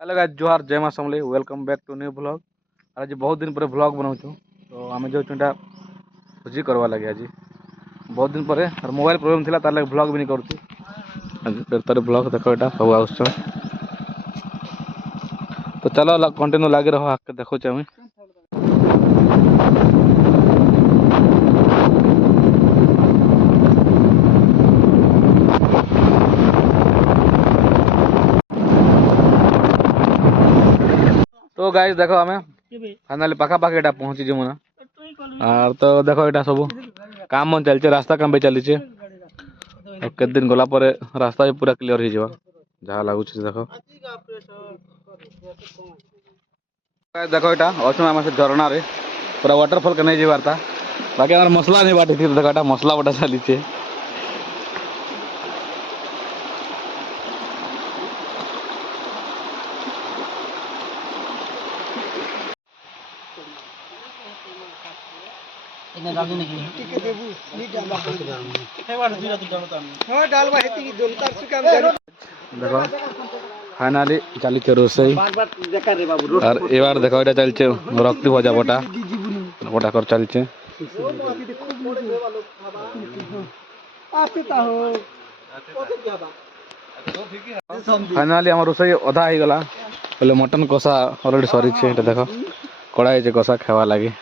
Hello guys जोहार जय मां Samlei welcome back to new blog. आज बहुत दिन पर ब्लॉग बनाऊँ तो आम जो चुटा भोजी करवा लगे आज बहुत दिन पर मोबाइल प्रोब्लेम थी तार ब्लॉग भी नहीं करुँच तार ब्लॉग देख यहाँ सब आस तो चलो कंटिन्यू लगे रहो आगे देखुचे हमें। तो गाइस देखो हमें फाइनाली पाखापाखि एटा पहुँची जीमु ना और तो देखो यहाँ सब काम मन चलचे रास्ता काम भी चलीचे के दिन गला पर रास्ता भी पूरा क्लियर हो जहाँ लगुच देखो देखो यहाँ अच्छे आम से झरणा रे पूरा वाटरफॉल के नहीं जीवार था बाकी हमारे मसला नहीं बाटी थी देखो यहाँ मसला बटा चलीचे देखो फाइनाली चली रोसई और ये बार देखो ये चलचे रक्ति भजा बटा बटा कर चलचे फाइनाली रोसई अधा हो गला पहले मटन कषा अलरेडी सरी देखो कड़ाई कषा खावा लगे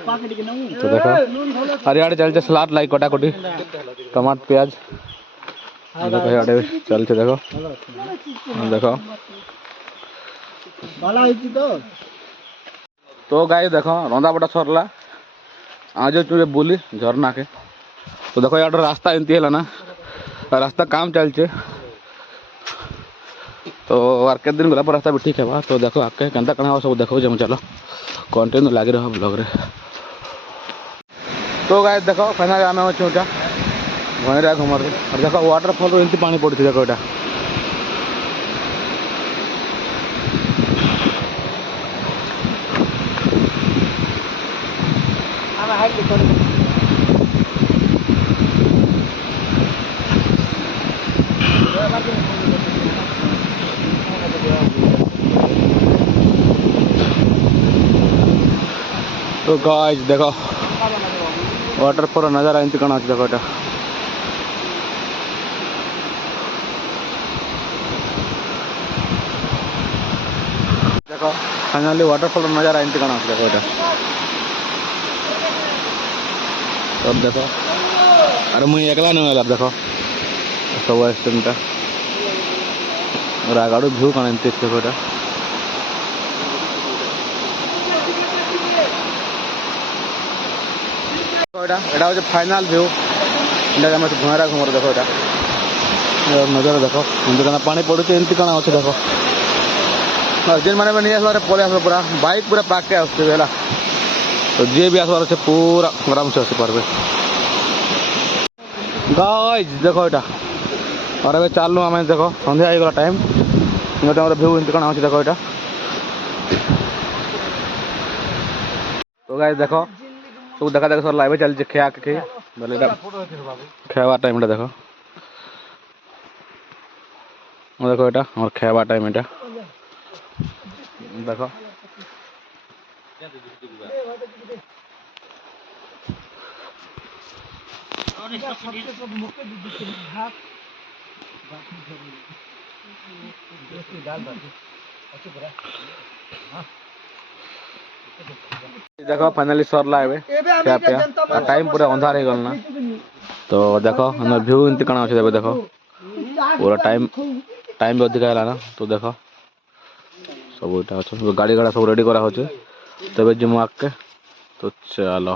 तो देखो और यहाँ चलते सलाद लाई कटाकटी टमाटर प्याज देखो यहाँ चलते देखो देखो तो गाय देखो रंधा बटा सरला आज चुरे बुली झरना के तो देखो यहाँ रास्ता एमती है ना रास्ता काम चलचे तो और के दिन गला रास्ता भी ठीक है तो देखो आके केंता कण सब देखो जब चलो कंटिन्यू लगे रहो ब्लॉग रे। तो गाय देखो फाइनाली आम अच्छे भैरा घुमर और देखो वाटरफॉल एमती पानी पड़ी देखो यहाँ तो गाइस देखो वाटरफॉल नजारा एमती कण देखो यहाँ देखो फाइनाली वाटरफॉल नजारा एमती कण देखो यहाँ तब देखो अरे मुझे एकला नहीं गला देखो सब स्टूडेंटा और आगाड़ भ्यू कण एमती देखो यहाँ हूँ फाइनाल भ्यू घुमारा घुमर देखो यहाँ नजर देखो पानी पड़ुचे एमती कण अच्छे देखो जेन मैंने नहीं आसबार पलि आस पूरा बाइक पूरा पाके आसवे है तो जी भी आसबार अच्छे पूरा आराम से आसी पारे गाइस देखो यहाँ और अभी चलू आम देखो सन्ध्या हो गला टाइम भ्यू एमती कण अच्छे देखो यहाँ तो गाइस देखो सब देखा देखो सर लाइव चलছে खेया के बोले खेवा टाइम देखो देखो এটা আমার खेवा टाइम এটা देखो देखो फाइनली सरला क्या पे टाइम पूरा अंधार हो गल ना तो देखो हम व्यू एमती कण अच्छे देखो पूरा टाइम भी अधिक है ना तो देखो सब गाड़ी घड़ा सब रेडी करा तब जिमु आके तो चलो।